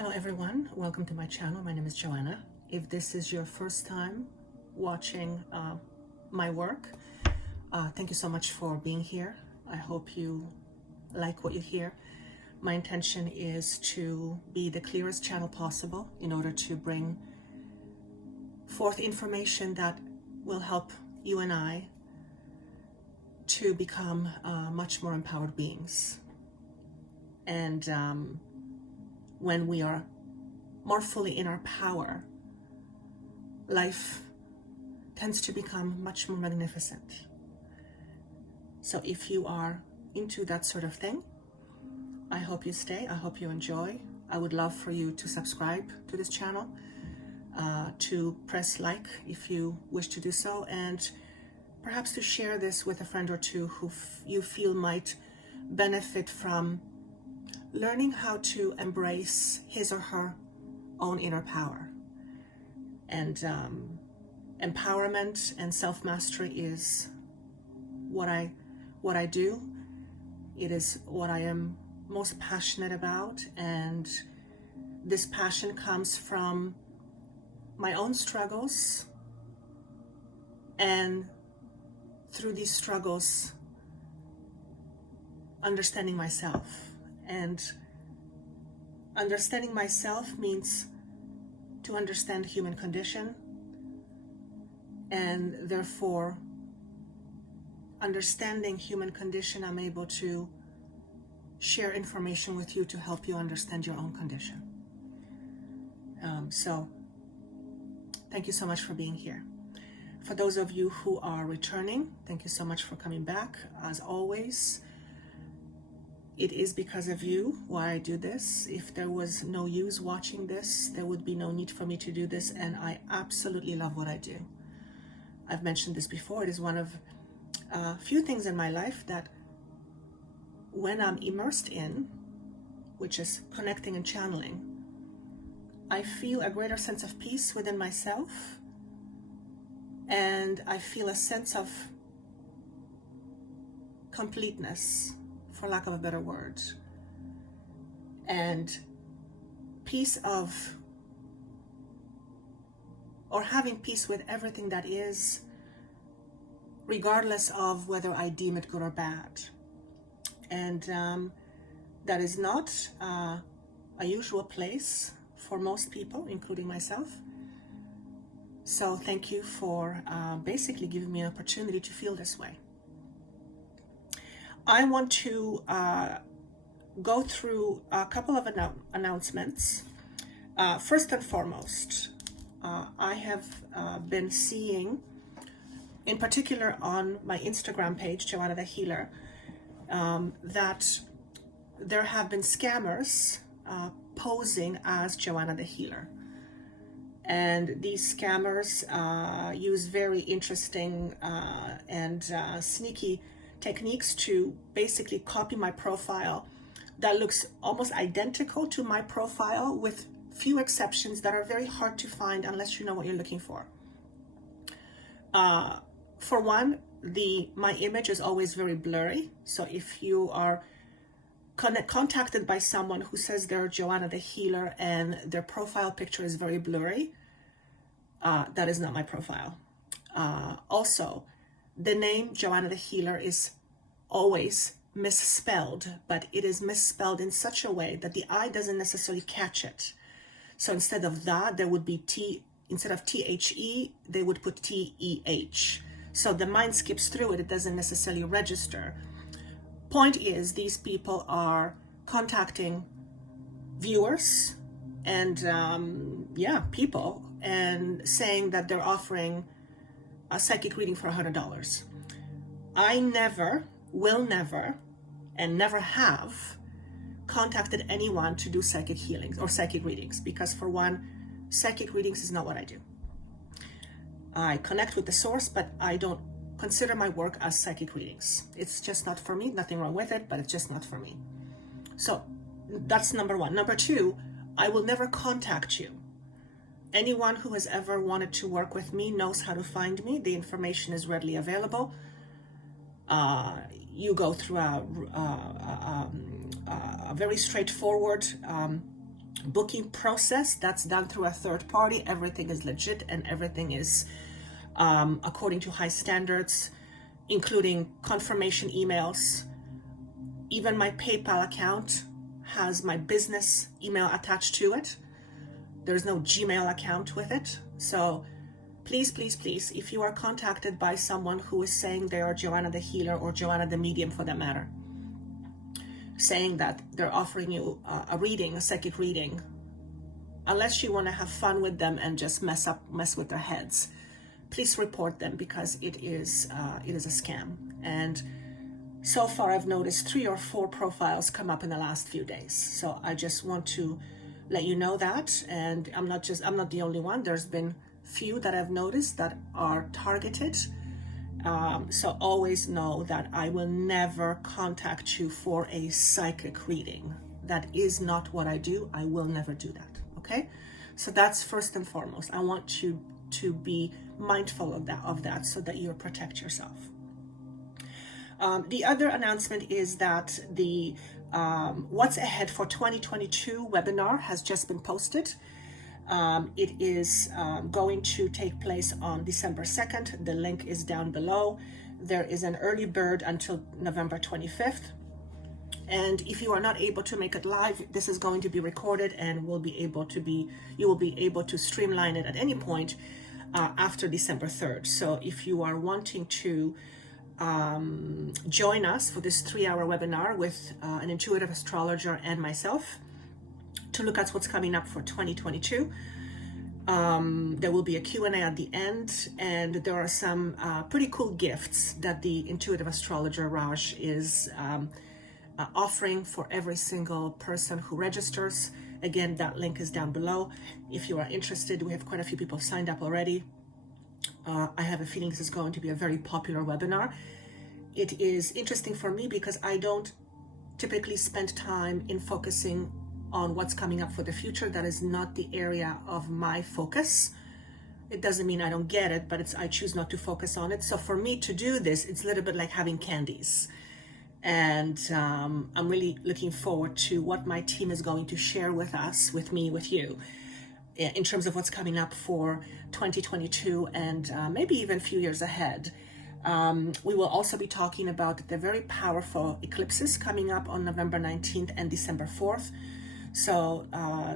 Hello everyone, welcome to my channel. My name is Joanna. If this is your first time watching my work, thank you so much for being here. I hope you like what you hear. My intention is to be the clearest channel possible in order to bring forth information that will help you and I to become much more empowered beings. And when we are more fully in our power, life tends to become much more magnificent. So if you are into that sort of thing, I hope you stay. I hope you enjoy. I would love for you to subscribe to this channel, to press like if you wish to do so, and perhaps to share this with a friend or two who you feel might benefit from learning how to embrace his or her own inner power. And empowerment and self-mastery is what I do. It is what I am most passionate about, and this passion comes from my own struggles, and through these struggles, understanding myself. And understanding myself means to understand human condition, and therefore understanding human condition, I'm able to share information with you to help you understand your own condition. So thank you so much for being here. For those of you who are returning, thank you so much for coming back. As always, it is because of you why I do this. If there was no use watching this, there would be no need for me to do this, and I absolutely love what I do. I've mentioned this before. It is one of a few things in my life that when I'm immersed in, which is connecting and channeling, I feel a greater sense of peace within myself, and I feel a sense of completeness, for lack of a better word, and peace of, or having peace with everything that is, regardless of whether I deem it good or bad. And that is not a usual place for most people, including myself. So thank you for basically giving me an opportunity to feel this way. I want to go through a couple of announcements. First and foremost, I have been seeing, in particular on my Instagram page, Joanna the Healer, that there have been scammers posing as Joanna the Healer. And these scammers use very interesting and sneaky techniques to basically copy my profile that looks almost identical to my profile, with few exceptions that are very hard to find unless you know what you're looking for. For one, my image is always very blurry. So if you are contacted by someone who says they're Joanna the Healer and their profile picture is very blurry, that is not my profile. Also, the name Joanna the Healer is always misspelled, but it is misspelled in such a way that the eye doesn't necessarily catch it. So instead of that, there would be instead of THE, they would put TEH. So the mind skips through it, it doesn't necessarily register. Point is, these people are contacting viewers and people, and saying that they're offering a psychic reading for $100. I never, will never, and never have contacted anyone to do psychic healings or psychic readings, because for one, psychic readings is not what I do. I connect with the source, but I don't consider my work as psychic readings. It's just not for me. Nothing wrong with it, but it's just not for me. So that's number one. Number two, I will never contact you. Anyone who has ever wanted to work with me knows how to find me. The information is readily available. You go through a very straightforward booking process, that's done through a third party. Everything is legit and everything is according to high standards, including confirmation emails. Even my PayPal account has my business email attached to it. There's no Gmail account with it. So please, please, please, if you are contacted by someone who is saying they are Joanna the healer or Joanna the medium for that matter, saying that they're offering you a reading, a psychic reading, unless you want to have fun with them and just mess with their heads, please report them, because it is a scam. And so far I've noticed 3 or 4 profiles come up in the last few days. So I just want to let you know that. And I'm not the only one. There's been few that I've noticed that are targeted. So always know that I will never contact you for a psychic reading. That is not what I do. I will never do that. Okay? So that's first and foremost. I want you to be mindful of that so that you protect yourself. The other announcement is that the What's Ahead for 2022 webinar has just been posted. It is going to take place on December 2nd. The link is down below. There is an early bird until November 25th. And if you are not able to make it live, this is going to be recorded and you will be able to streamline it at any point after December 3rd. So if you are wanting to join us for this 3-hour webinar with an intuitive astrologer and myself to look at what's coming up for 2022, there will be a Q&A at the end, and there are some pretty cool gifts that the intuitive astrologer Raj is offering for every single person who registers. Again, that link is down below. If you are interested, we have quite a few people signed up already. I have a feeling this is going to be a very popular webinar. It is interesting for me because I don't typically spend time in focusing on what's coming up for the future. That is not the area of my focus. It doesn't mean I don't get it, but I choose not to focus on it. So for me to do this, it's a little bit like having candies. And I'm really looking forward to what my team is going to share with us, with me, with you, in terms of what's coming up for 2022 and maybe even a few years ahead. We will also be talking about the very powerful eclipses coming up on November 19th and December 4th. So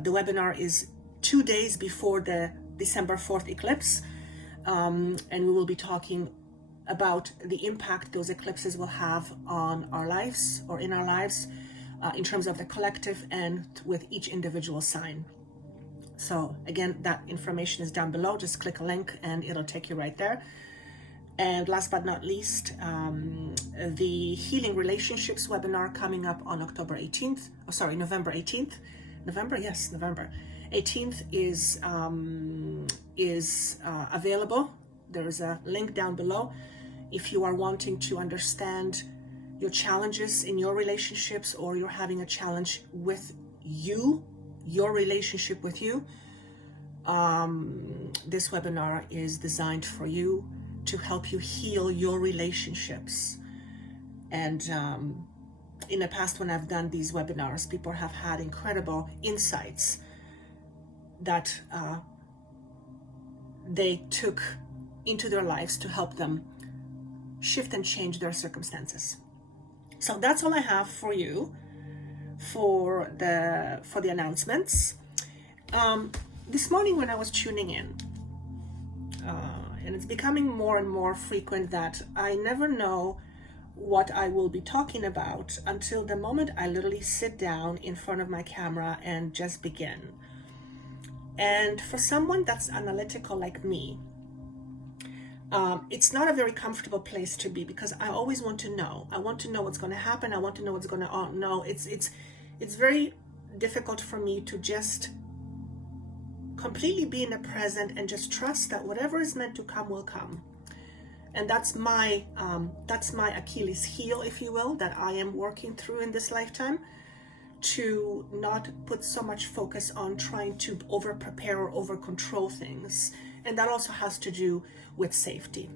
the webinar is 2 days before the December 4th eclipse. And we will be talking about the impact those eclipses will have on our lives or in our lives in terms of the collective and with each individual sign. So again, that information is down below. Just click a link and it'll take you right there. And last but not least, the Healing Relationships webinar coming up on November 18th. November 18th is available. There is a link down below. If you are wanting to understand your challenges in your relationships, or you're having a challenge with your relationship with you, this webinar is designed for you to help you heal your relationships. And in the past, when I've done these webinars, people have had incredible insights that they took into their lives to help them shift and change their circumstances. So that's all I have for you for the announcements. This morning when I was tuning in, and it's becoming more and more frequent that I never know what I will be talking about until the moment I literally sit down in front of my camera and just begin. And for someone that's analytical like me, it's not a very comfortable place to be, because I always want to know. I want to know what's going to happen. I want to know what's going to know. It's very difficult for me to just completely be in the present and just trust that whatever is meant to come will come. And that's my Achilles heel, if you will, that I am working through in this lifetime, to not put so much focus on trying to over prepare or over control things. And that also has to do with safety.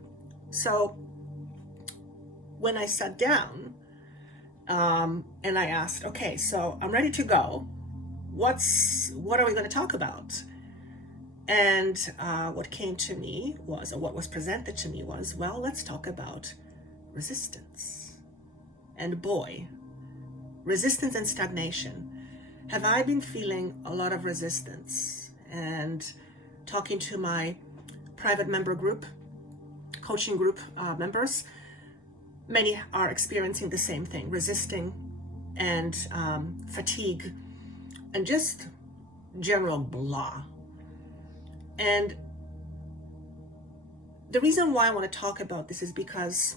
So when I sat down and I asked, okay, so I'm ready to go. what are we going to talk about? And what came to me was, or what was presented to me was, well, let's talk about resistance. And boy, resistance and stagnation. Have I been feeling a lot of resistance? And talking to my private member group, coaching group members, many are experiencing the same thing, resisting and fatigue and just general blah. And the reason why I want to talk about this is because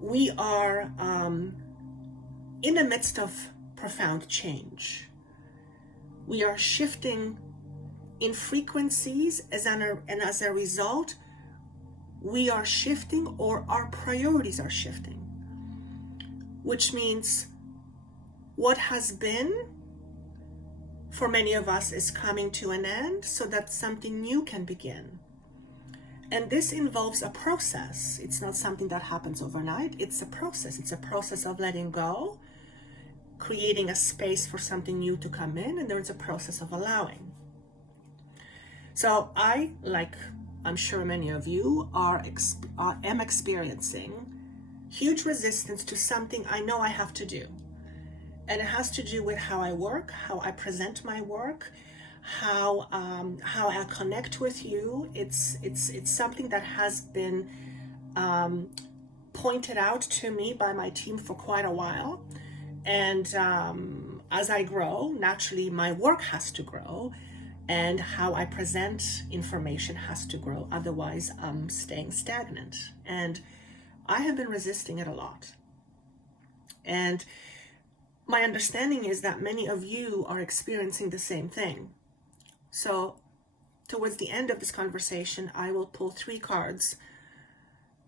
we are in the midst of profound change. We are shifting in frequencies, and as a result, we are shifting, or our priorities are shifting, which means what has been for many of us is coming to an end so that something new can begin. And this involves a process. It's not something that happens overnight. It's a process. It's a process of letting go, creating a space for something new to come in, and there's a process of allowing. So I, like I'm sure many of you, am experiencing huge resistance to something I know I have to do. And it has to do with how I work, how I present my work, how I connect with you. It's something that has been pointed out to me by my team for quite a while. And as I grow, naturally my work has to grow, and how I present information has to grow. Otherwise, I'm staying stagnant. And I have been resisting it a lot. And my understanding is that many of you are experiencing the same thing. So towards the end of this conversation, I will pull 3 cards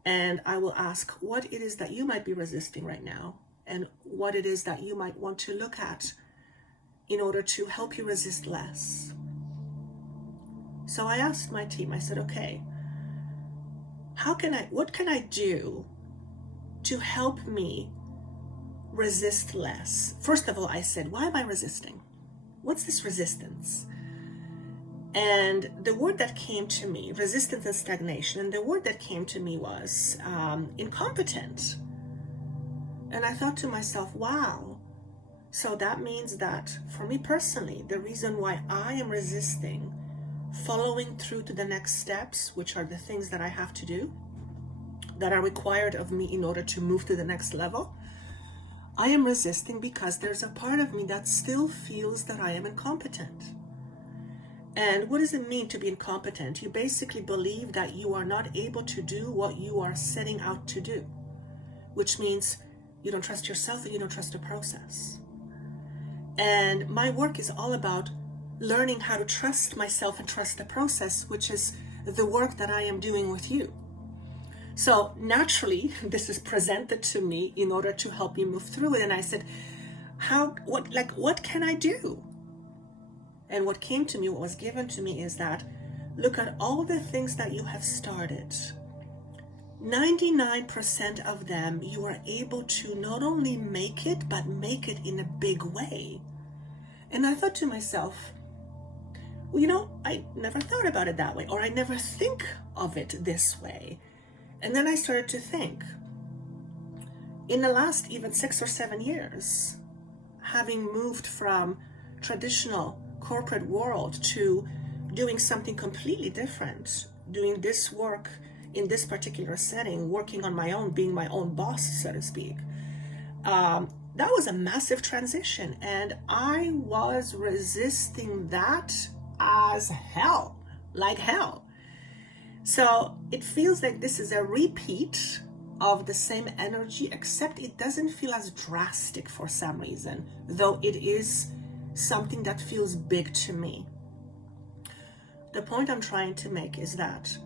and I will ask what it is that you might be resisting right now, and what it is that you might want to look at in order to help you resist less. So I asked my team, I said, okay, what can I do to help me resist less? First of all, I said, why am I resisting? What's this resistance? And the word that came to me, resistance and stagnation, and the word that came to me was incompetent. And I thought to myself, wow, so that means that for me personally, the reason why I am resisting following through to the next steps, which are the things that I have to do, that are required of me in order to move to the next level, I am resisting because there's a part of me that still feels that I am incompetent. And what does it mean to be incompetent? You basically believe that you are not able to do what you are setting out to do, which means you don't trust yourself and you don't trust the process. And my work is all about learning how to trust myself and trust the process, which is the work that I am doing with you. So naturally, this is presented to me in order to help me move through it. And I said, what can I do? And what came to me, what was given to me is that, look at all the things that you have started. 99% of them, you are able to not only make it, but make it in a big way. And I thought to myself, well, I never thought about it that way, or I never think of it this way. And then I started to think, in the last even 6 or 7 years, having moved from traditional corporate world to doing something completely different, doing this work in this particular setting, working on my own, being my own boss, so to speak, that was a massive transition. And I was resisting that as hell, like hell. So it feels like this is a repeat of the same energy, except it doesn't feel as drastic for some reason, though it is something that feels big to me. The point I'm trying to make is that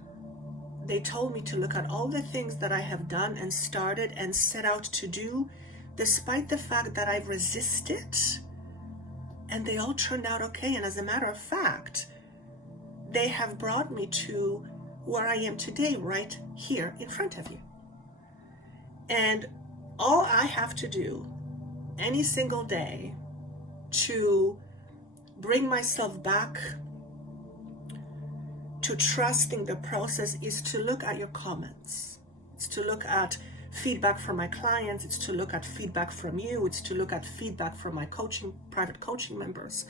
they told me to look at all the things that I have done and started and set out to do, despite the fact that I've resisted, and they all turned out okay. And as a matter of fact, they have brought me to where I am today, right here in front of you. And all I have to do any single day to bring myself back to trusting the process is to look at your comments. It's to look at feedback from my clients. It's to look at feedback from you. It's to look at feedback from my private coaching members.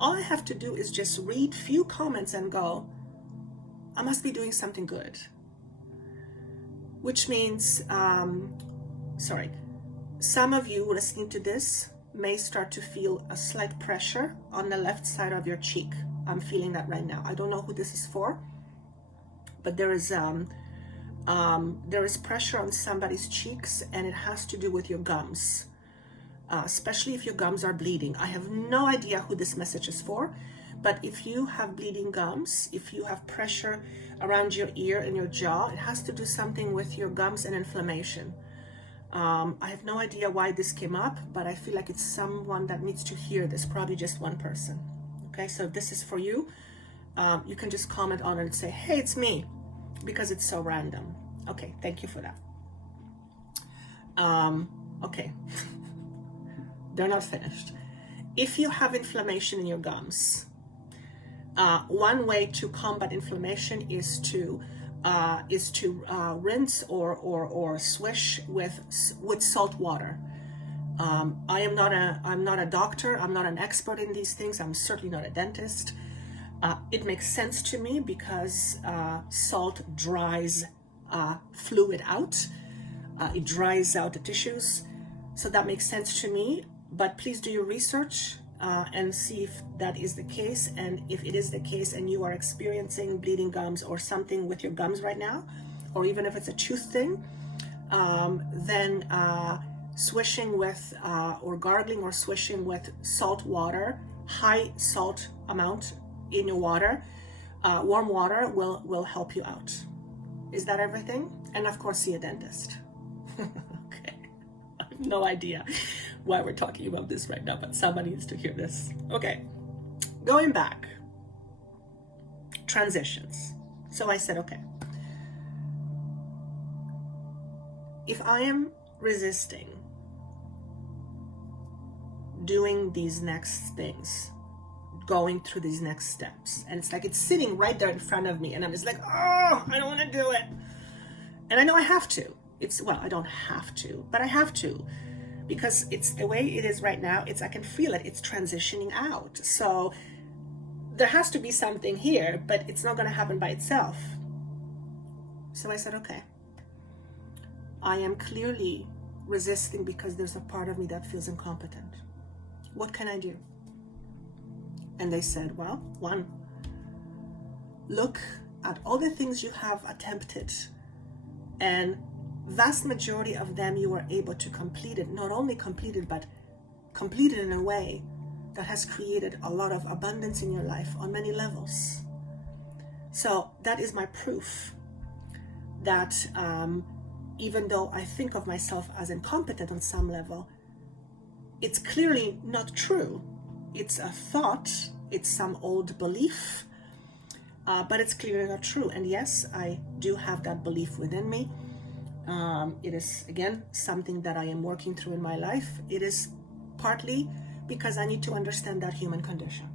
All I have to do is just read few comments and go, I must be doing something good. Which means, some of you listening to this may start to feel a slight pressure on the left side of your cheek. I'm feeling that right now. I don't know who this is for, but there is pressure on somebody's cheeks, and it has to do with your gums, especially if your gums are bleeding. I have no idea who this message is for, but if you have bleeding gums, if you have pressure around your ear and your jaw, it has to do something with your gums and inflammation. I have no idea why this came up, but I feel like it's someone that needs to hear this, probably just one person. Okay, so this is for you. You can just comment on it and say, hey, it's me, because it's so random. Okay, thank you for that. Okay, they're not finished. If you have inflammation in your gums, one way to combat inflammation is to rinse or swish with salt water. I'm not a doctor. I'm not an expert in these things. I'm certainly not a dentist. It makes sense to me because salt dries fluid out. It dries out the tissues. So that makes sense to me. But please do your research and see if that is the case. And if it is the case and you are experiencing bleeding gums or something with your gums right now, or even if it's a tooth thing, then swishing with or gargling or swishing with salt water, high salt amount in your water, warm water will help you out. Is that everything? And of course, see a dentist. Okay, I have no idea why we're talking about this right now, but somebody needs to hear this. Okay, going back, transitions. So I said, okay, if I am resisting doing these next things, going through these next steps, and it's like it's sitting right there in front of me, and I'm just like, oh, I don't want to do it. And I know I have to. I don't have to, but I have to, because it's the way it is right now. I can feel it. It's transitioning out. So there has to be something here, but it's not going to happen by itself. So I said, okay, I am clearly resisting because there's a part of me that feels incompetent. What can I do? And they said, well, one, look at all the things you have attempted, and vast majority of them you were able to complete it, not only completed, but completed in a way that has created a lot of abundance in your life on many levels. So that is my proof that even though I think of myself as incompetent on some level, it's clearly not true. It's a thought, it's some old belief, but it's clearly not true. And yes, I do have that belief within me. It is, again, something that I am working through in my life. It is partly because I need to understand that human condition.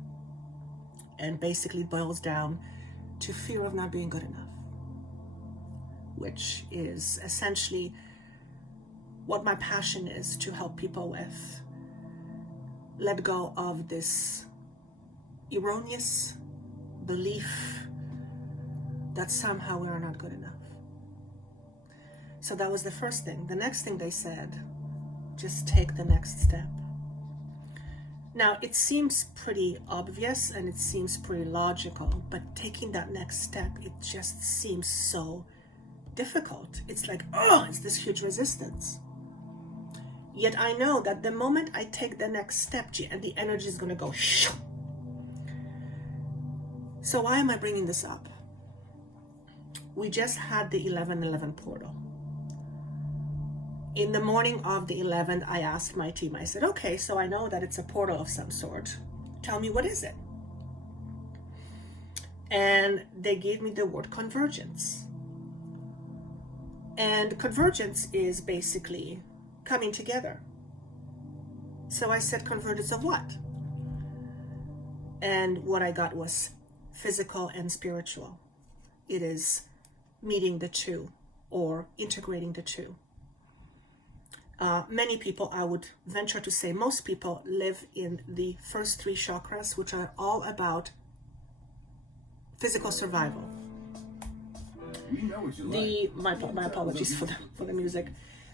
And basically it boils down to fear of not being good enough, which is essentially what my passion is to help people with. Let go of this erroneous belief that somehow we are not good enough. So that was the first thing. The next thing they said, just take the next step. Now, it seems pretty obvious and it seems pretty logical, but taking that next step, it just seems so difficult. It's like, oh, it's this huge resistance. Yet I know that the moment I take the next step, and the energy is going to go shoo. So why am I bringing this up? We just had the 11/11 portal. In the morning of the 11th, I asked my team, I said, okay, so I know that it's a portal of some sort. Tell me, what is it? And they gave me the word convergence. And convergence is basically coming together. So I said, convergence of what? And what I got was physical and spiritual. It is meeting the two or integrating the two. Many people, I would venture to say most people, live in the first three chakras, which are all about physical survival. My apologies for the music.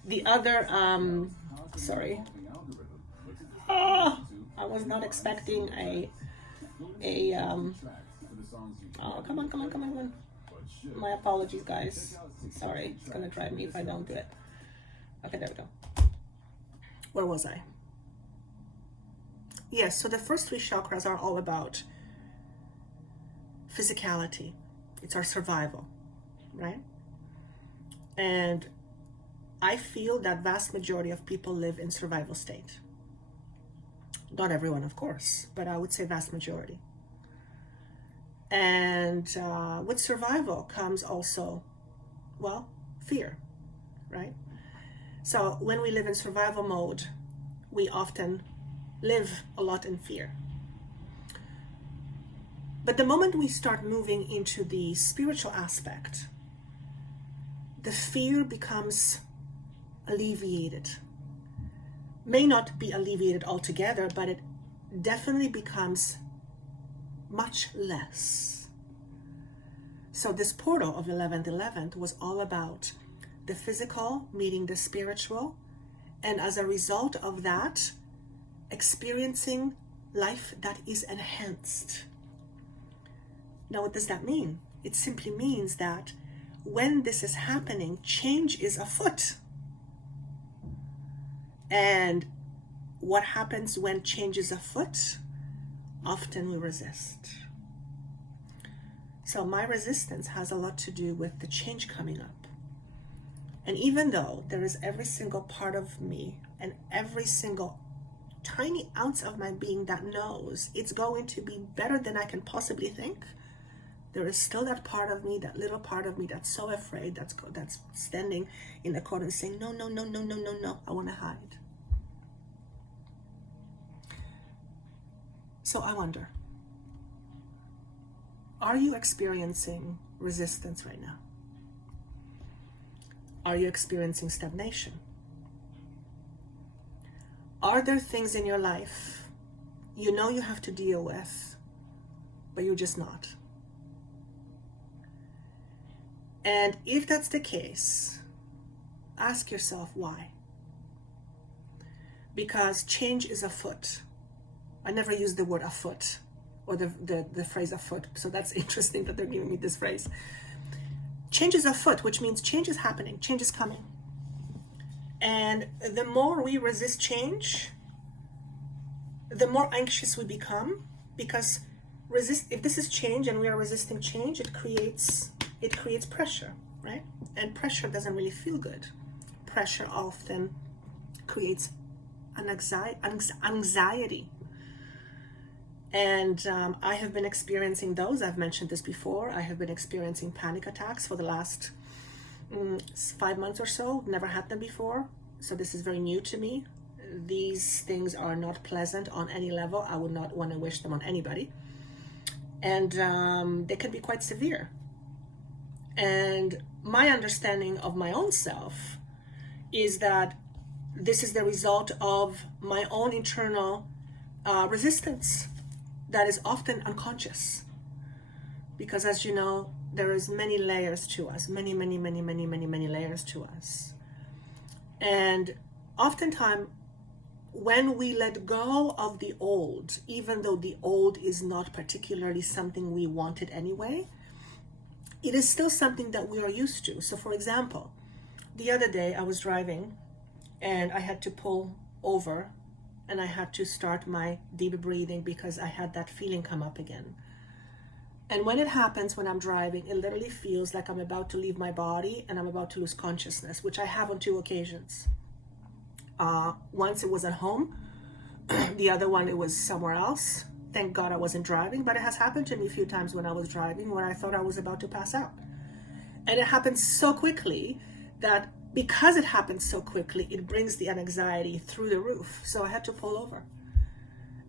The other, sorry. I was not expecting oh, come on. My apologies, guys. Sorry, it's gonna drive me if I don't do it. Okay, there we go. Where was I? Yes, so the first three chakras are all about physicality. It's our survival, right? And I feel that vast majority of people live in survival state. Not everyone, of course, but I would say vast majority. And with survival comes also, well, fear, right? So when we live in survival mode, we often live a lot in fear. But the moment we start moving into the spiritual aspect, the fear becomes alleviated. May not be alleviated altogether, but it definitely becomes much less. So this portal of 11th was all about the physical meeting the spiritual, and as a result of that, experiencing life that is enhanced. Now, what does that mean? It simply means that when this is happening, change is afoot. And what happens when change is afoot? Often we resist. So my resistance has a lot to do with the change coming up. And even though there is every single part of me and every single tiny ounce of my being that knows it's going to be better than I can possibly think, there is still that part of me, that little part of me that's so afraid, that's standing in the corner saying, no, I want to hide. So I wonder, are you experiencing resistance right now? Are you experiencing stagnation? Are there things in your life you know you have to deal with, but you're just not? And if that's the case, ask yourself why. Because change is afoot. I never used the word afoot or the phrase afoot, so that's interesting that they're giving me this phrase. Change is afoot, which means change is happening, change is coming. And the more we resist change, the more anxious we become, because if this is change and we are resisting change, it creates pressure, right? And pressure doesn't really feel good. Pressure often creates an anxiety. And I have been experiencing those. I've mentioned this before. I have been experiencing panic attacks for the last 5 months or so. Never had them before. So this is very new to me. These things are not pleasant on any level. I would not want to wish them on anybody. And they can be quite severe. And my understanding of my own self is that this is the result of my own internal resistance that is often unconscious. Because as you know, there is many layers to us, many layers to us. And oftentimes, when we let go of the old, even though the old is not particularly something we wanted anyway, it is still something that we are used to. So for example, the other day I was driving and I had to pull over and I had to start my deep breathing because I had that feeling come up again. And when it happens, when I'm driving, it literally feels like I'm about to leave my body and I'm about to lose consciousness, which I have on 2 occasions. Once it was at home, the other one it was somewhere else. Thank God I wasn't driving, but it has happened to me a few times when I was driving where I thought I was about to pass out. And it happens so quickly that because it happens so quickly, it brings the anxiety through the roof. So I had to pull over.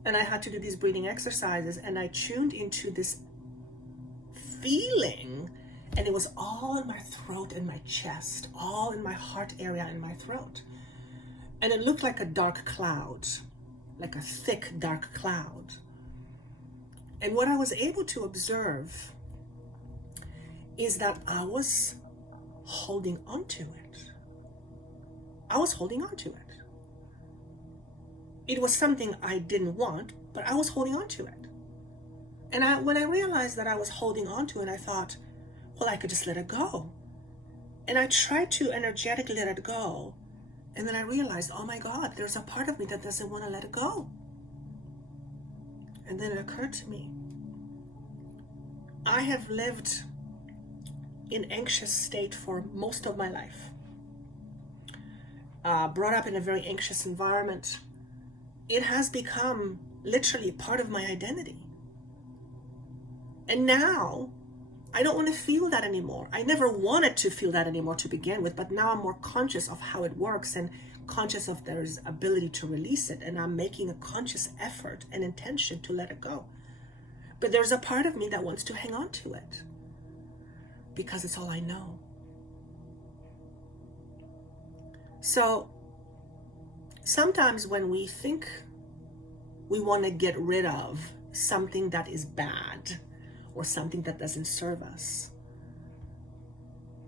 And I had to do these breathing exercises, and I tuned into this feeling, and it was all in my throat and my chest, all in my heart area and my throat. And it looked like a dark cloud, like a thick, dark cloud. And what I was able to observe is that I was holding on to it. I was holding on to it. It was something I didn't want, but I was holding on to it. And when I realized that I was holding on to it, I thought, well, I could just let it go. And I tried to energetically let it go. And then I realized, oh my God, there's a part of me that doesn't want to let it go. And then it occurred to me, I have lived in anxious state for most of my life. Brought up in a very anxious environment. It has become literally part of my identity. And now I don't want to feel that anymore. I never wanted to feel that anymore to begin with, but now I'm more conscious of how it works and conscious of there's ability to release it. And I'm making a conscious effort and intention to let it go. But there's a part of me that wants to hang on to it because it's all I know. So sometimes when we think we want to get rid of something that is bad or something that doesn't serve us,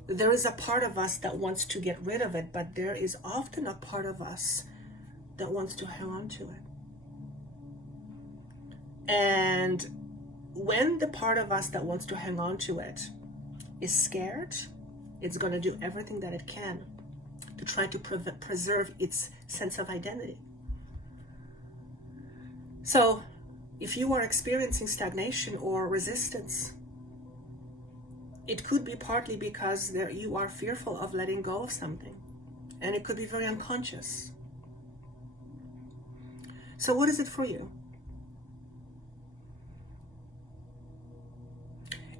there is a part of us that wants to get rid of it, but there is often a part of us that wants to hang on to it. And when the part of us that wants to hang on to it is scared, it's going to do everything that it can to try to preserve its sense of identity. So if you are experiencing stagnation or resistance, it could be partly because you are fearful of letting go of something, and it could be very unconscious. So what is it for you?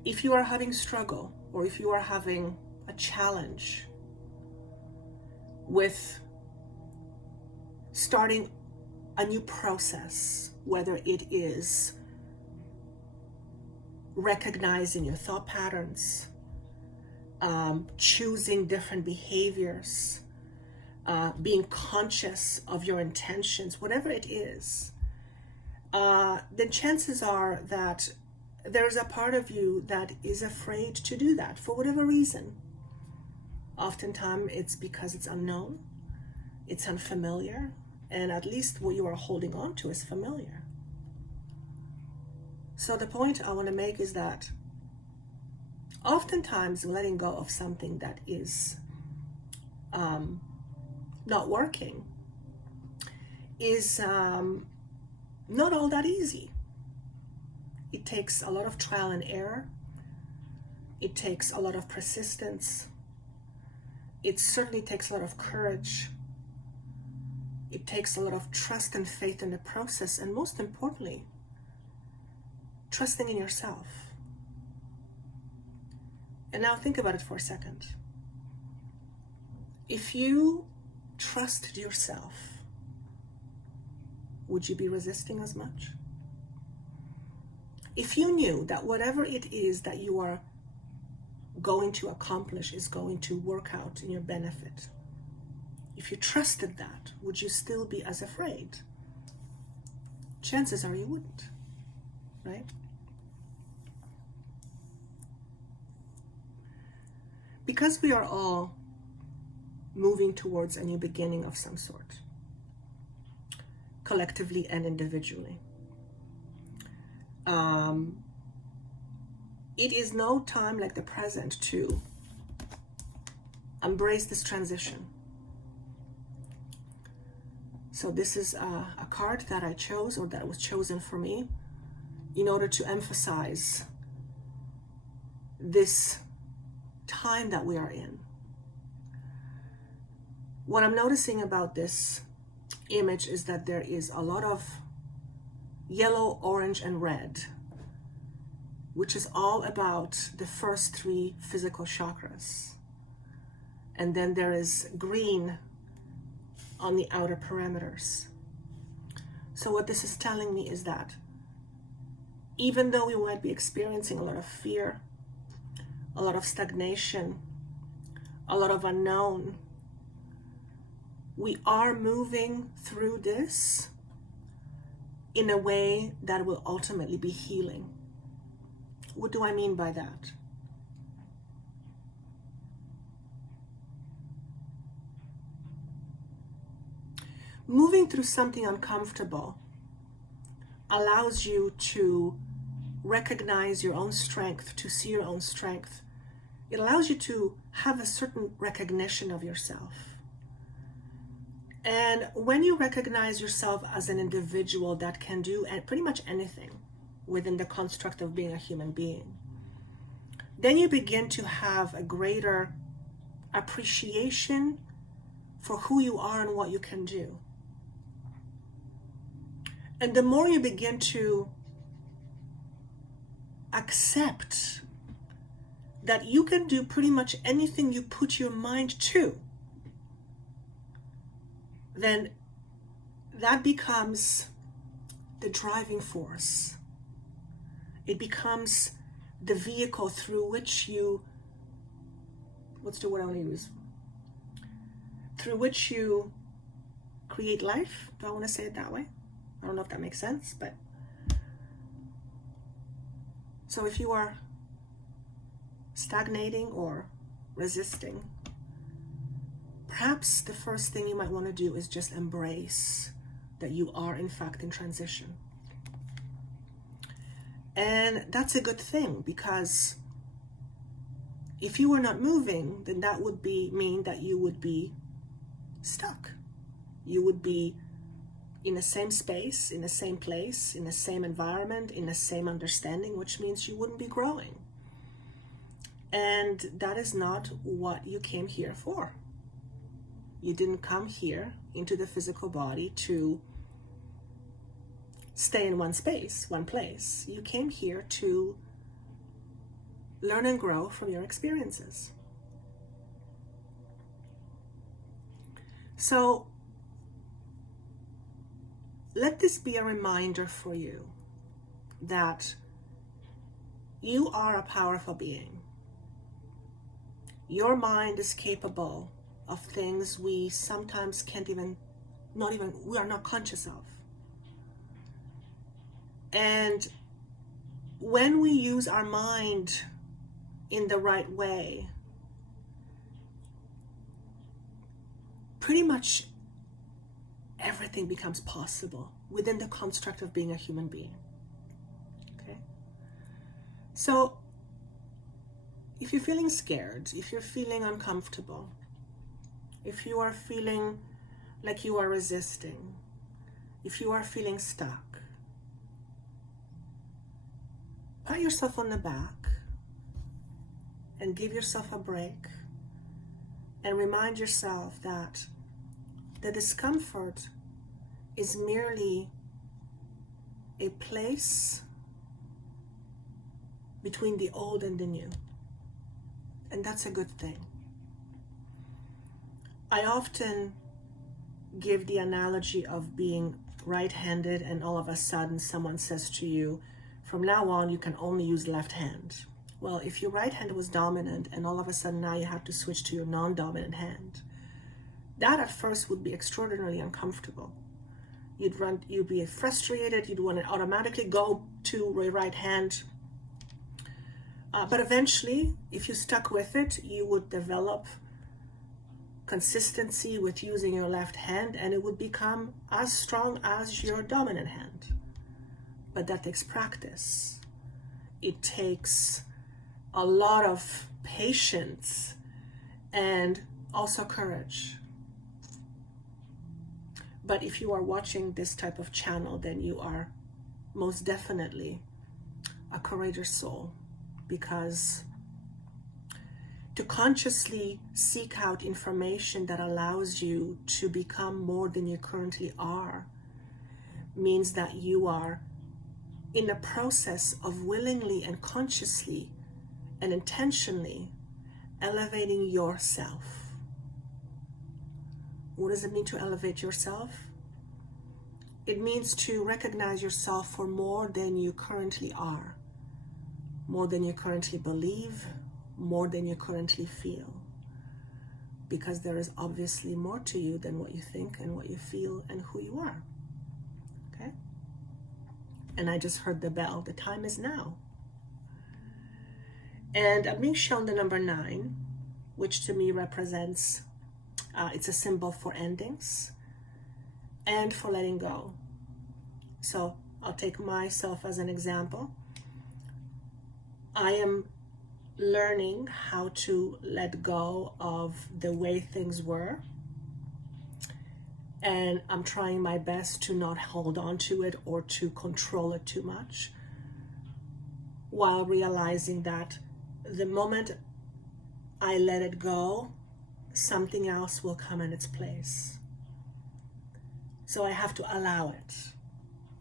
If you are having struggle, or if you are having a challenge with starting a new process, whether it is recognizing your thought patterns, choosing different behaviors, being conscious of your intentions, whatever it is, then chances are that there's a part of you that is afraid to do that for whatever reason. Oftentimes it's because it's unknown, it's unfamiliar, and at least what you are holding on to is familiar. So the point I want to make is that oftentimes letting go of something that is not working is not all that easy. It takes a lot of trial and error. It takes a lot of persistence. It certainly takes a lot of courage. It takes a lot of trust and faith in the process, and most importantly, trusting in yourself. And now think about it for a second. If you trusted yourself, would you be resisting as much? If you knew that whatever it is that you are going to accomplish is going to work out in your benefit, if you trusted that, would you still be as afraid? Chances are you wouldn't, right? Because we are all moving towards a new beginning of some sort, collectively and individually, it is no time like the present to embrace this transition. So this is a card that I chose, or that was chosen for me, in order to emphasize this time that we are in. What I'm noticing about this image is that there is a lot of yellow, orange, and red, which is all about the first three physical chakras. And then there is green on the outer perimeters. So what this is telling me is that even though we might be experiencing a lot of fear, a lot of stagnation, a lot of unknown, we are moving through this in a way that will ultimately be healing. What do I mean by that? Moving through something uncomfortable allows you to recognize your own strength, to see your own strength. It allows you to have a certain recognition of yourself. And when you recognize yourself as an individual that can do pretty much anything within the construct of being a human being, then you begin to have a greater appreciation for who you are and what you can do. And the more you begin to accept that you can do pretty much anything you put your mind to, then that becomes the driving force. It becomes the vehicle through which you, what's the word I want to use? Through which you create life. Do I want to say it that way? I don't know if that makes sense, but so if you are stagnating or resisting, perhaps the first thing you might want to do is just embrace that you are in fact in transition. And that's a good thing, because if you were not moving, then that would mean that you would be stuck. You would be in the same space, in the same place, in the same environment, in the same understanding, which means you wouldn't be growing. And that is not what you came here for. You didn't come here into the physical body to stay in one space, one place. You came here to learn and grow from your experiences. So let this be a reminder for you that you are a powerful being. Your mind is capable of things we sometimes we are not conscious of. And when we use our mind in the right way, pretty much everything becomes possible within the construct of being a human being. Okay? So if you're feeling scared, if you're feeling uncomfortable, if you are feeling like you are resisting, if you are feeling stuck, pat yourself on the back and give yourself a break and remind yourself that the discomfort is merely a place between the old and the new. And that's a good thing. I often give the analogy of being right-handed and all of a sudden someone says to you, from now on you can only use left hand. Well, if your right hand was dominant and all of a sudden now you have to switch to your non-dominant hand, that at first would be extraordinarily uncomfortable. You'd be frustrated, you'd want to automatically go to your right hand. But eventually, if you stuck with it, you would develop consistency with using your left hand, and it would become as strong as your dominant hand. But that takes practice. It takes a lot of patience and also courage. But if you are watching this type of channel, then you are most definitely a courageous soul, because to consciously seek out information that allows you to become more than you currently are means that you are in a process of willingly and consciously and intentionally elevating yourself. What does it mean to elevate yourself? It means to recognize yourself for more than you currently are, more than you currently believe, more than you currently feel. Because there is obviously more to you than what you think and what you feel and who you are. Okay? And I just heard the bell. The time is now. And I'm being shown the number 9, which to me represents, it's a symbol for endings and for letting go. So I'll take myself as an example. I am learning how to let go of the way things were, and I'm trying my best to not hold on to it or to control it too much, while realizing that the moment I let it go, something else will come in its place. So I have to allow it.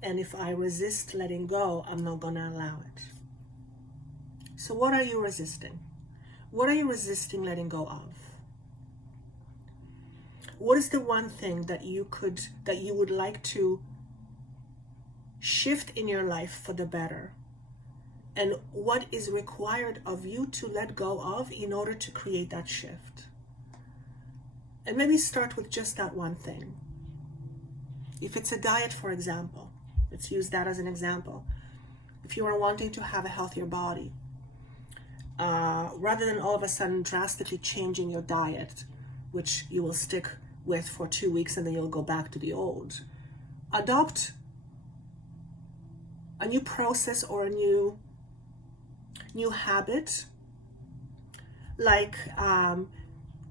And if I resist letting go, I'm not going to allow it. So what are you resisting? What are you resisting letting go of? What is the one thing that you would like to shift in your life for the better? And what is required of you to let go of in order to create that shift? And maybe start with just that one thing. If it's a diet, for example, let's use that as an example. If you are wanting to have a healthier body, rather than all of a sudden drastically changing your diet, which you will stick with for 2 weeks and then you'll go back to the old, adopt a new process or a new habit, like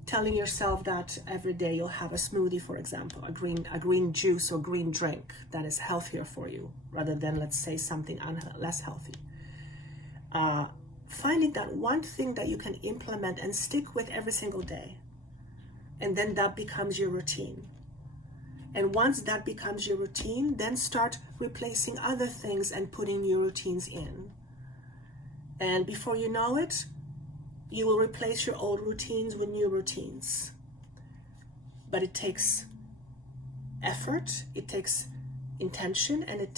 telling yourself that every day you'll have a smoothie, for example, a green juice or green drink that is healthier for you, rather than, let's say, something less healthy. Finding that one thing that you can implement and stick with every single day, and then that becomes your routine. And once that becomes your routine, then start replacing other things and putting new routines in. And before you know it, you will replace your old routines with new routines. But it takes effort, it takes intention, and it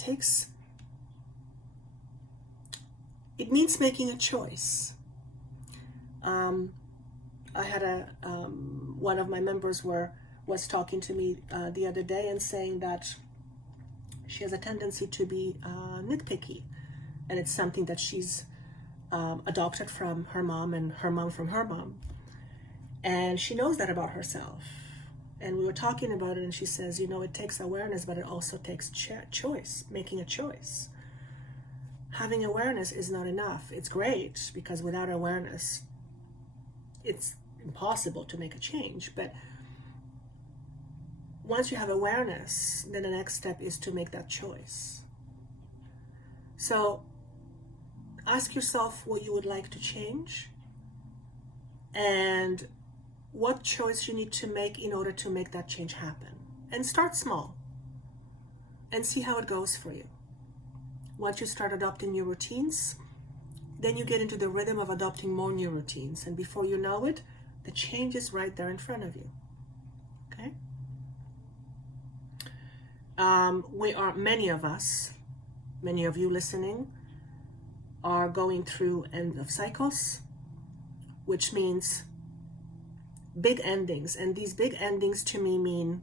means making a choice. I had one of my members was talking to me the other day and saying that she has a tendency to be nitpicky, and it's something that she's adopted from her mom and her mom from her mom, and she knows that about herself. And we were talking about it, and she says, it takes awareness, but it also takes choice, making a choice. Having awareness is not enough. It's great, because without awareness, it's impossible to make a change. But once you have awareness, then the next step is to make that choice. So ask yourself what you would like to change and what choice you need to make in order to make that change happen. And start small and see how it goes for you. Once you start adopting new routines, then you get into the rhythm of adopting more new routines. And before you know it, the change is right there in front of you. Okay? Many of you listening, are going through end of cycles, which means big endings. And these big endings to me mean,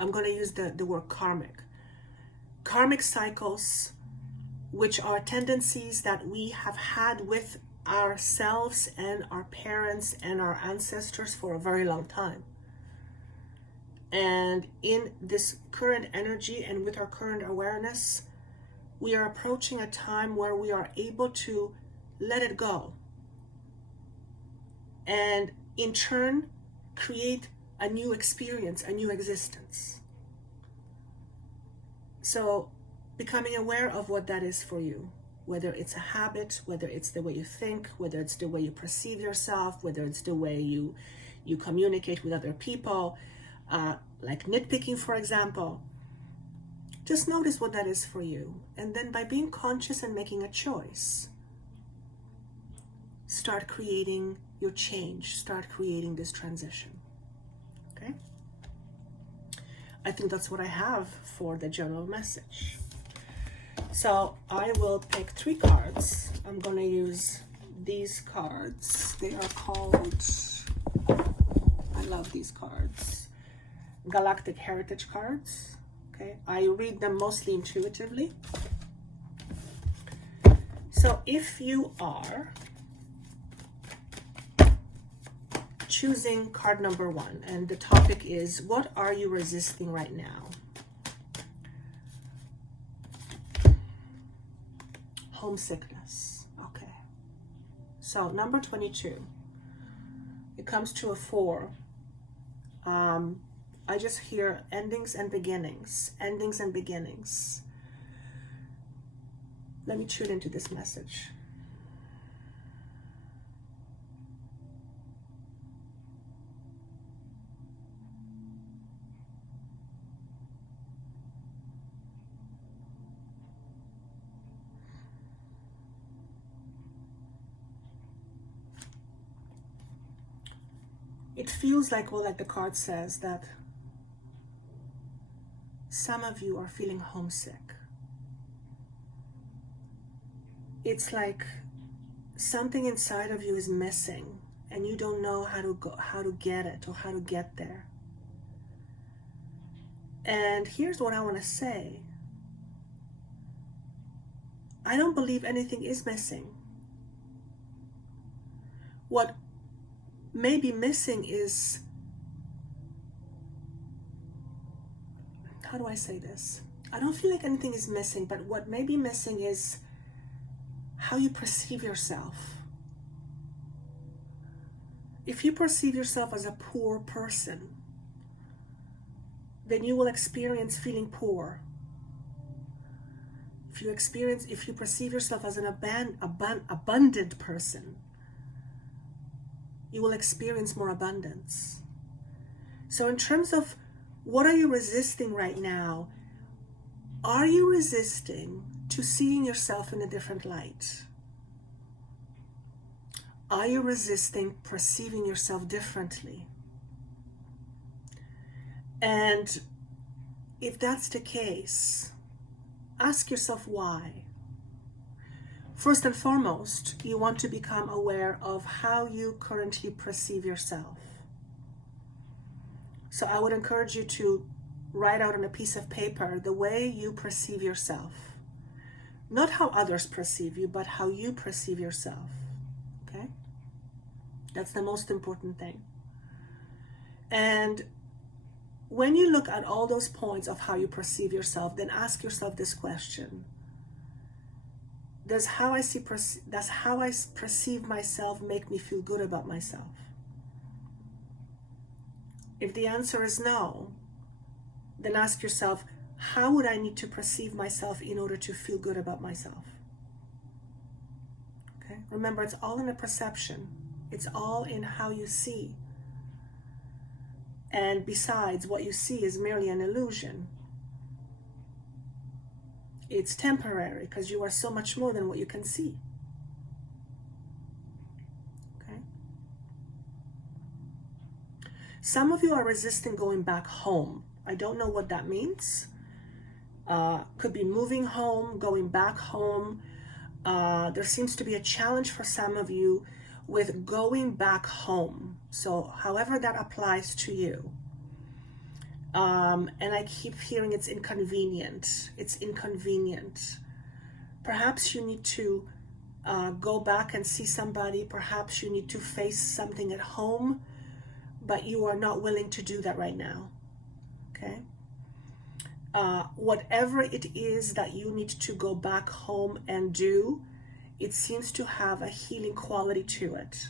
I'm going to use the word karmic. Karmic cycles, which are tendencies that we have had with ourselves and our parents and our ancestors for a very long time. And in this current energy and with our current awareness, we are approaching a time where we are able to let it go and in turn create a new experience, a new existence. So becoming aware of what that is for you, whether it's a habit, whether it's the way you think, whether it's the way you perceive yourself, whether it's the way you communicate with other people, like nitpicking, for example. Just notice what that is for you. And then by being conscious and making a choice, start creating your change, start creating this transition. Okay? I think that's what I have for the general message. So I will pick 3 cards. I'm going to use these cards. They are called, I love these cards, Galactic Heritage cards. Okay, I read them mostly intuitively. So if you are choosing card number 1, and the topic is, what are you resisting right now? Homesickness. Okay. So number 22, it comes to a 4. I just hear endings and beginnings, endings and beginnings. Let me tune into this message. It feels like, well, like the card says, that some of you are feeling homesick. It's like something inside of you is missing and you don't know how to get it or how to get there. And here's what I want to say. I don't believe anything is missing. What may be missing is, how do I say this? I don't feel like anything is missing, but what may be missing is how you perceive yourself. If you perceive yourself as a poor person, then you will experience feeling poor. If you perceive yourself as an abundant person, you will experience more abundance. So in terms of what are you resisting right now, are you resisting to seeing yourself in a different light? Are you resisting perceiving yourself differently? And if that's the case, ask yourself why. First and foremost, you want to become aware of how you currently perceive yourself. So I would encourage you to write out on a piece of paper the way you perceive yourself. Not how others perceive you, but how you perceive yourself. Okay? That's the most important thing. And when you look at all those points of how you perceive yourself, then ask yourself this question. Does how I perceive myself make me feel good about myself? If the answer is no, then ask yourself, how would I need to perceive myself in order to feel good about myself? Okay? Remember, it's all in a perception. It's all in how you see. And besides, what you see is merely an illusion. It's temporary because you are so much more than what you can see. Okay? Some of you are resisting going back home. I don't know what that means. Could be moving home, going back home. There seems to be a challenge for some of you with going back home. So however that applies to you. And I keep hearing it's inconvenient. It's inconvenient. Perhaps you need to go back and see somebody. Perhaps you need to face something at home, but you are not willing to do that right now. Okay? Whatever it is that you need to go back home and do, it seems to have a healing quality to it.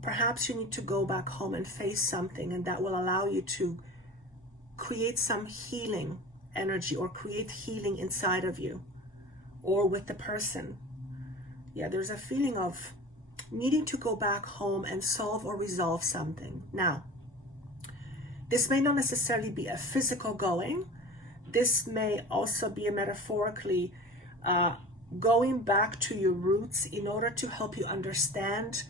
Perhaps you need to go back home and face something, and that will allow you to create some healing energy or create healing inside of you or with the person. Yeah, there's a feeling of needing to go back home and solve or resolve something. Now, this may not necessarily be a physical going. This may also be a metaphorically going back to your roots in order to help you understand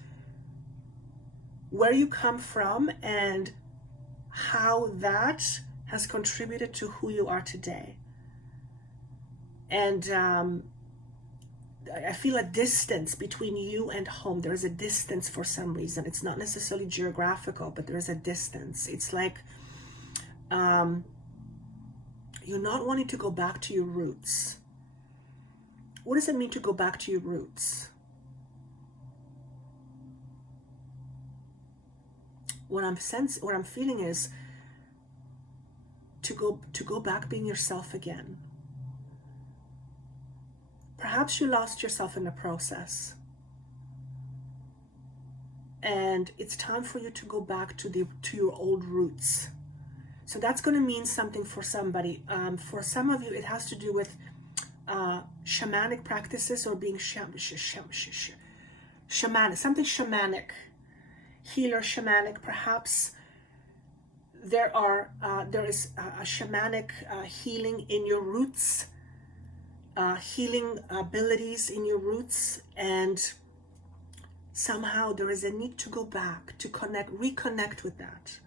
where you come from and how that has contributed to who you are today. And I feel a distance between you and home. There is a distance for some reason. It's not necessarily geographical, but there is a distance. It's like you're not wanting to go back to your roots. What does it mean to go back to your roots? What I'm feeling is to go back being yourself again. Perhaps you lost yourself in the process, and it's time for you to go back to your old roots. So that's going to mean something for somebody. For some of you, it has to do with shamanic practices, or being shamanic, something shamanic, healer, shamanic. Perhaps there is a shamanic healing in your roots, healing abilities in your roots, and somehow there is a need to go back to reconnect with that.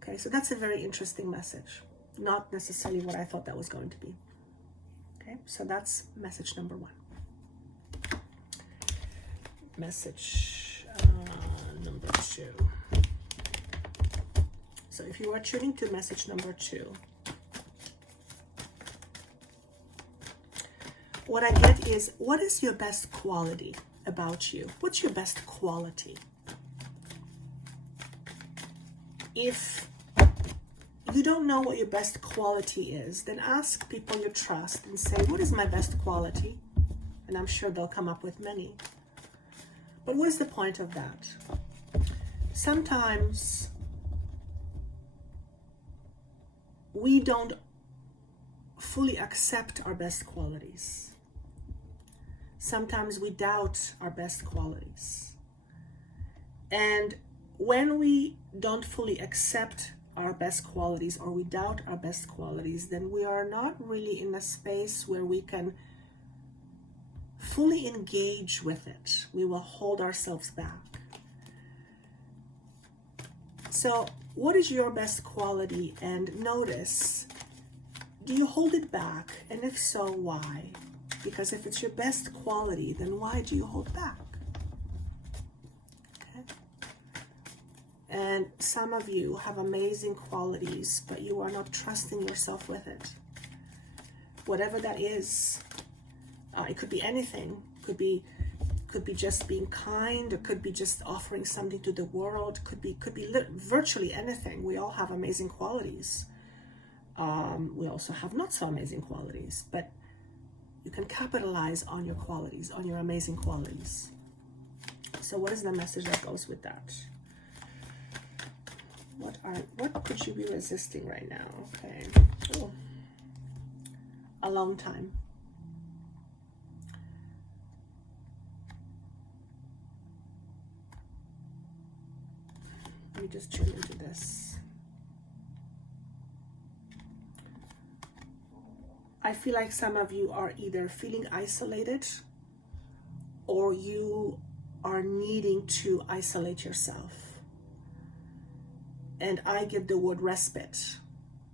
Okay, so that's a very interesting message. Not necessarily what I thought that was going to be. Okay, so that's message number 1. Message number 2. So if you are tuning to message number 2, what I get is, what is your best quality about you? What's your best quality? If you don't know what your best quality is, then ask people you trust and say, what is my best quality? And I'm sure they'll come up with many. But what is the point of that? Sometimes we don't fully accept our best qualities. Sometimes we doubt our best qualities. And when we don't fully accept our best qualities, or we doubt our best qualities, then we are not really in a space where we can fully engage with it. We will hold ourselves back. So what is your best quality? And notice, do you hold it back? And if so, why? Because if it's your best quality, then why do you hold back? And some of you have amazing qualities, but you are not trusting yourself with it. Whatever that is, it could be anything. Could be just being kind, or could be just offering something to the world. Could be virtually anything. We all have amazing qualities. We also have not so amazing qualities, but you can capitalize on your qualities, on your amazing qualities. So what is the message that goes with that? What could you be resisting right now? Okay. Oh. A long time. Let me just tune into this. I feel like some of you are either feeling isolated, or you are needing to isolate yourself. And I get the word respite,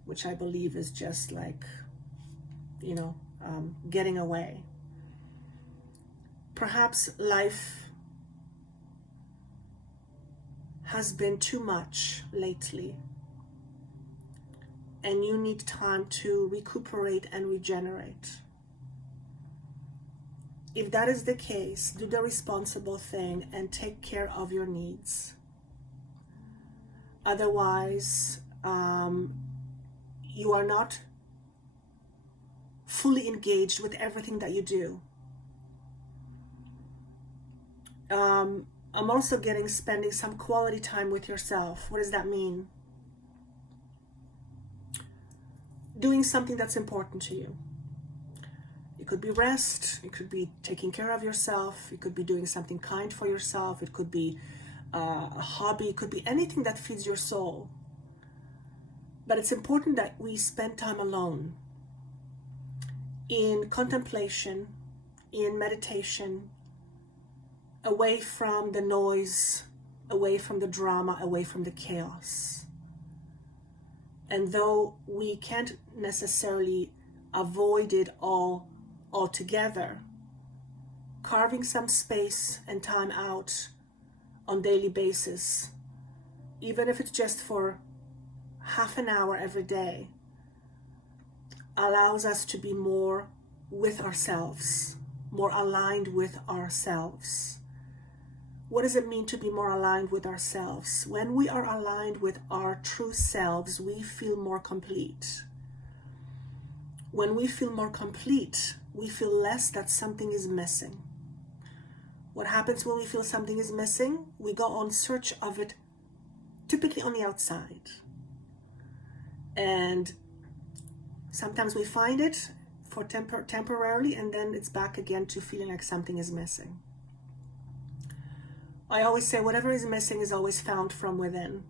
which I believe is just like, getting away. Perhaps life has been too much lately, and you need time to recuperate and regenerate. If that is the case, do the responsible thing and take care of your needs. Otherwise, you are not fully engaged with everything that you do. I'm also spending some quality time with yourself. What does that mean? Doing something that's important to you. It could be rest. It could be taking care of yourself. It could be doing something kind for yourself. It could be a hobby. It could be anything that feeds your soul. But it's important that we spend time alone, in contemplation, in meditation, away from the noise, away from the drama, away from the chaos. And though we can't necessarily avoid it all altogether, carving some space and time out on daily basis, even if it's just for half an hour every day, allows us to be more with ourselves, more aligned with ourselves. What does it mean to be more aligned with ourselves? When we are aligned with our true selves, we feel more complete. When we feel more complete, we feel less that something is missing. What happens when we feel something is missing? We go on search of it, typically on the outside. And sometimes we find it for temporarily, and then it's back again to feeling like something is missing. I always say whatever is missing is always found from within.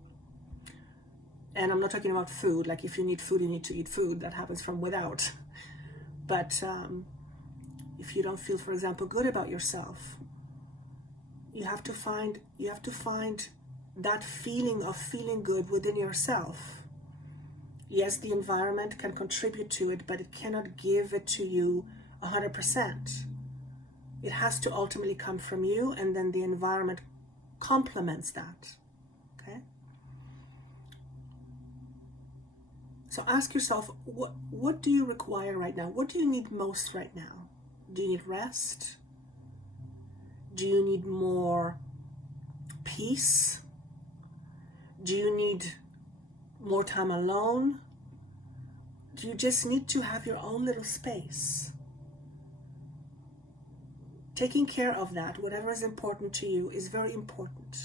And I'm not talking about food, like if you need food, you need to eat food. That happens from without. But if you don't feel, for example, good about yourself, you have to find that feeling of feeling good within yourself. Yes, the environment can contribute to it, but it cannot give it to you 100%. It has to ultimately come from you, and then the environment complements that. Okay? So ask yourself, what do you require right now? What do you need most right now? Do you need rest? Do you need more peace? Do you need more time alone? Do you just need to have your own little space? Taking care of that, whatever is important to you, is very important.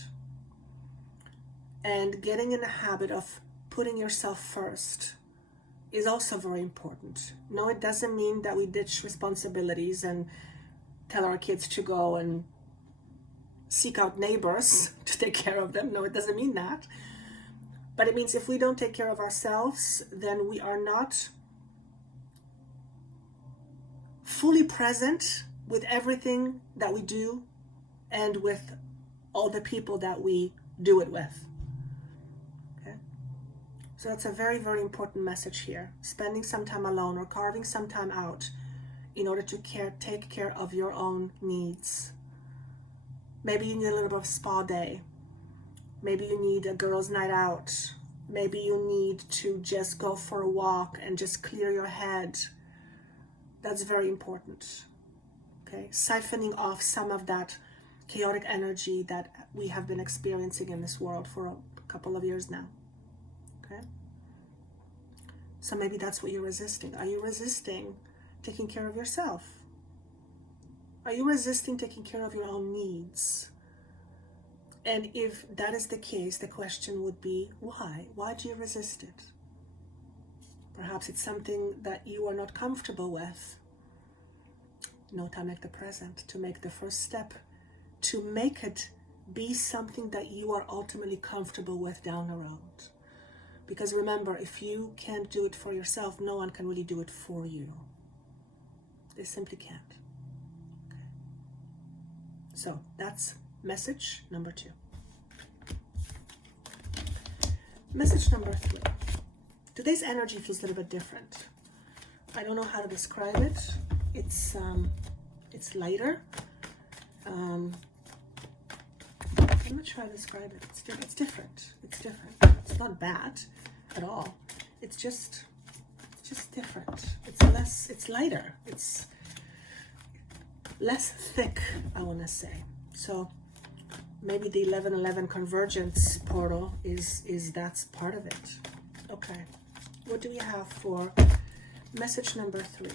And getting in the habit of putting yourself first is also very important. No, it doesn't mean that we ditch responsibilities and tell our kids to go and seek out neighbors to take care of them. No, it doesn't mean that. But it means if we don't take care of ourselves, then we are not fully present with everything that we do and with all the people that we do it with. Okay? So that's a very, very important message here. Spending some time alone or carving some time out in order to take care of your own needs. Maybe you need a little bit of spa day. Maybe you need a girls' night out. Maybe you need to just go for a walk and just clear your head. That's very important. Okay, siphoning off some of that chaotic energy that we have been experiencing in this world for a couple of years now. Okay, so maybe that's what you're resisting. Are you resisting taking care of yourself? Are you resisting taking care of your own needs? And if that is the case, the question would be, why? Why do you resist it? Perhaps it's something that you are not comfortable with. No time like the present to make the first step, to make it be something that you are ultimately comfortable with down the road. Because remember, if you can't do it for yourself, no one can really do it for you. They simply can't. Okay. So that's message number 2. Message number 3. Today's energy feels a little bit different. I don't know how to describe it. It's lighter. I'm not sure how to describe it. It's different. It's different. It's not bad at all. It's just different. It's lighter. It's less thick, I want to say. So maybe the 1111 convergence portal is that's part of it. Okay. What do we have for message number 3?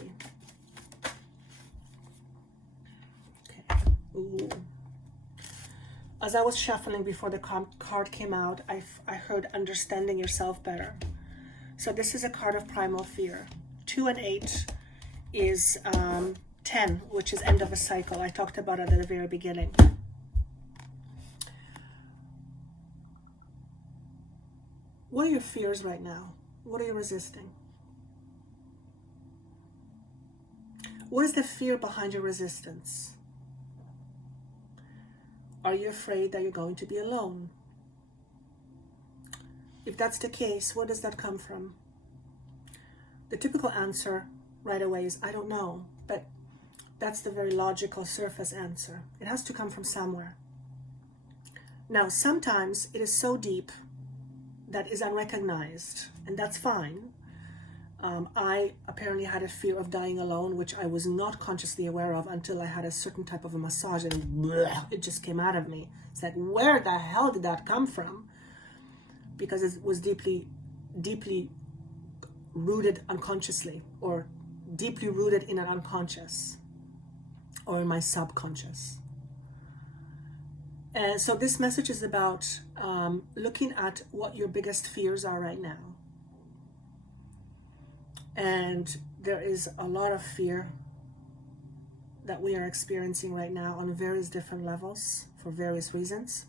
Ooh. As I was shuffling before the card came out, I heard understanding yourself better. So this is a card of primal fear. 2 and 8 is 10, which is end of a cycle. I talked about it at the very beginning. What are your fears right now? What are you resisting? What is the fear behind your resistance? Are you afraid that you're going to be alone? If that's the case, where does that come from? The typical answer right away is, I don't know, but that's the very logical surface answer. It has to come from somewhere. Now, sometimes it is so deep that is unrecognized, and that's fine. I apparently had a fear of dying alone, which I was not consciously aware of until I had a certain type of a massage, and it just came out of me. It's like, where the hell did that come from? Because it was deeply, deeply rooted unconsciously, or deeply rooted in an unconscious, or in my subconscious. And so this message is about looking at what your biggest fears are right now. And there is a lot of fear that we are experiencing right now on various different levels for various reasons.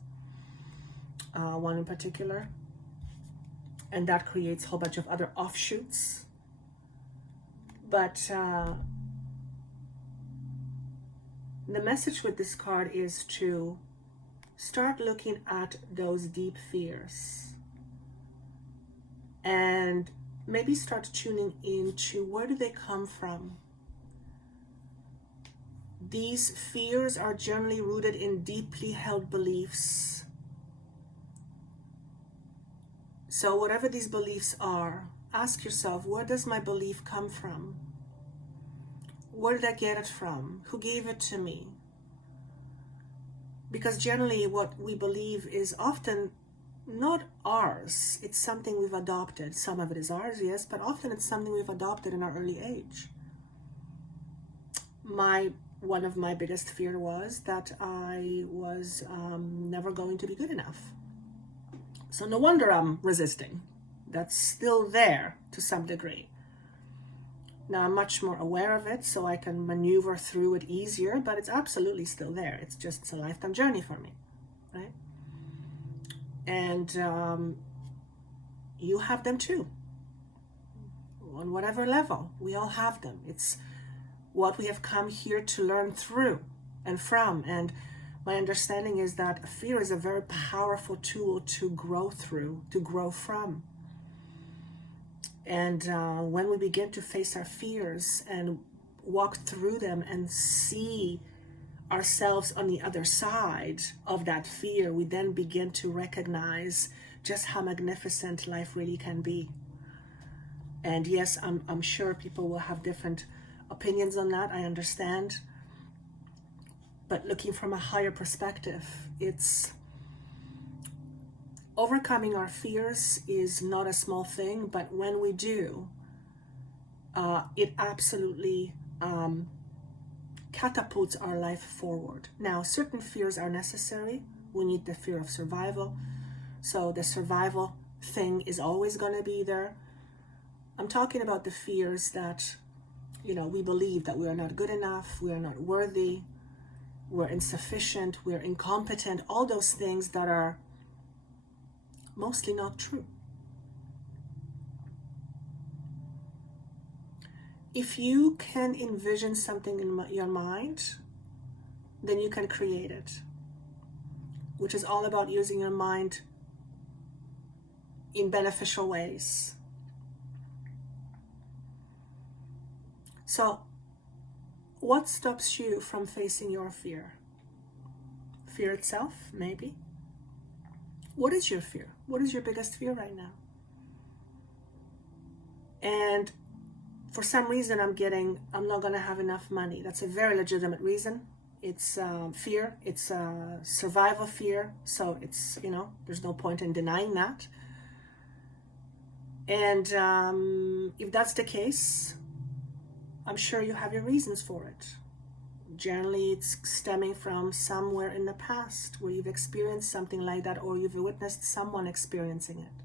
One in particular. And that creates a whole bunch of other offshoots. But the message with this card is to start looking at those deep fears and maybe start tuning into where do they come from. These fears are generally rooted in deeply held beliefs. So whatever these beliefs are, ask yourself, where does my belief come from? Where did I get it from? Who gave it to me? Because generally what we believe is often not ours. It's something we've adopted. Some of it is ours, yes, but often it's something we've adopted in our early age. One of my biggest fear was that I was never going to be good enough. So no wonder I'm resisting. That's still there to some degree. Now I'm much more aware of it, so I can maneuver through it easier, but it's absolutely still there. It's a lifetime journey for me, right? And you have them too. On whatever level, we all have them. It's what we have come here to learn through and from. And my understanding is that fear is a very powerful tool to grow through, to grow from. And when we begin to face our fears and walk through them and see ourselves on the other side of that fear, we then begin to recognize just how magnificent life really can be. And yes, I'm sure people will have different opinions on that, I understand. But looking from a higher perspective, it's overcoming our fears is not a small thing, but when we do, it absolutely catapults our life forward. Now, certain fears are necessary. We need the fear of survival. So the survival thing is always going to be there. I'm talking about the fears that, we believe that we are not good enough, we are not worthy, we're insufficient, we're incompetent, all those things that are mostly not true. If you can envision something in your mind, then you can create it, which is all about using your mind in beneficial ways. So, what stops you from facing your fear? Fear itself, maybe. What is your fear? What is your biggest fear right now? And for some reason I'm not going to have enough money. That's a very legitimate reason. It's fear. It's survival fear. So it's, there's no point in denying that. And if that's the case, I'm sure you have your reasons for it. Generally, it's stemming from somewhere in the past where you've experienced something like that, or you've witnessed someone experiencing it.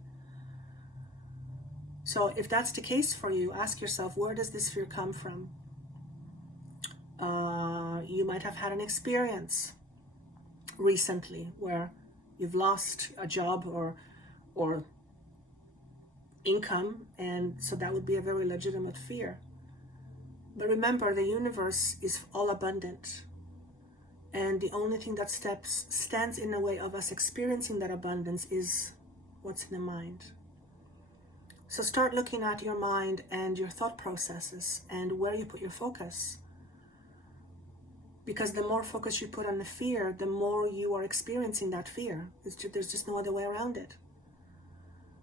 So if that's the case for you, ask yourself, where does this fear come from? You might have had an experience recently where you've lost a job or income, and so that would be a very legitimate fear. But remember, the universe is all abundant. And the only thing that stands in the way of us experiencing that abundance is what's in the mind. So start looking at your mind and your thought processes and where you put your focus. Because the more focus you put on the fear, the more you are experiencing that fear. There's just no other way around it.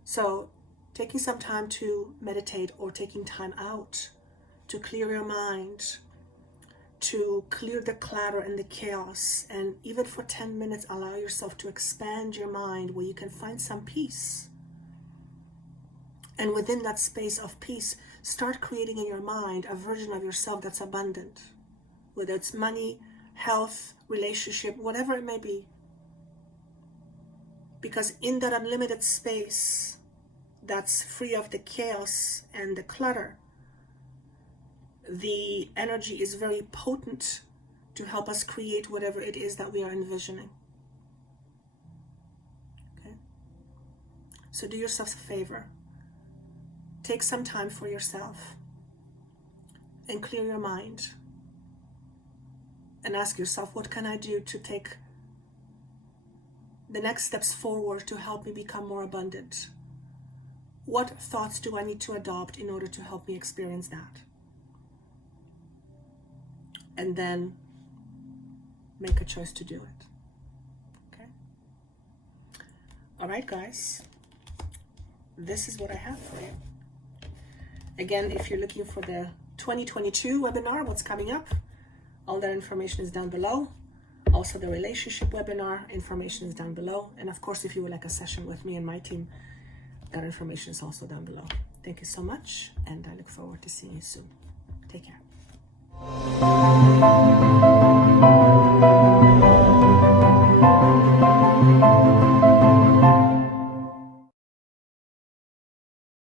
So taking some time to meditate, or taking time out to clear your mind, to clear the clutter and the chaos, and even for 10 minutes allow yourself to expand your mind where you can find some peace. And within that space of peace, start creating in your mind a version of yourself that's abundant, whether it's money, health, relationship, whatever it may be. Because in that unlimited space that's free of the chaos and the clutter, the energy is very potent to help us create whatever it is that we are envisioning. Okay? So do yourself a favor. Take some time for yourself and clear your mind. And ask yourself, what can I do to take the next steps forward to help me become more abundant? What thoughts do I need to adopt in order to help me experience that? And then make a choice to do it. Okay? All right, guys. This is what I have for you. Again, if you're looking for the 2022 webinar, what's coming up, all that information is down below. Also, the relationship webinar information is down below. And of course, if you would like a session with me and my team, that information is also down below. Thank you so much, and I look forward to seeing you soon. Take care.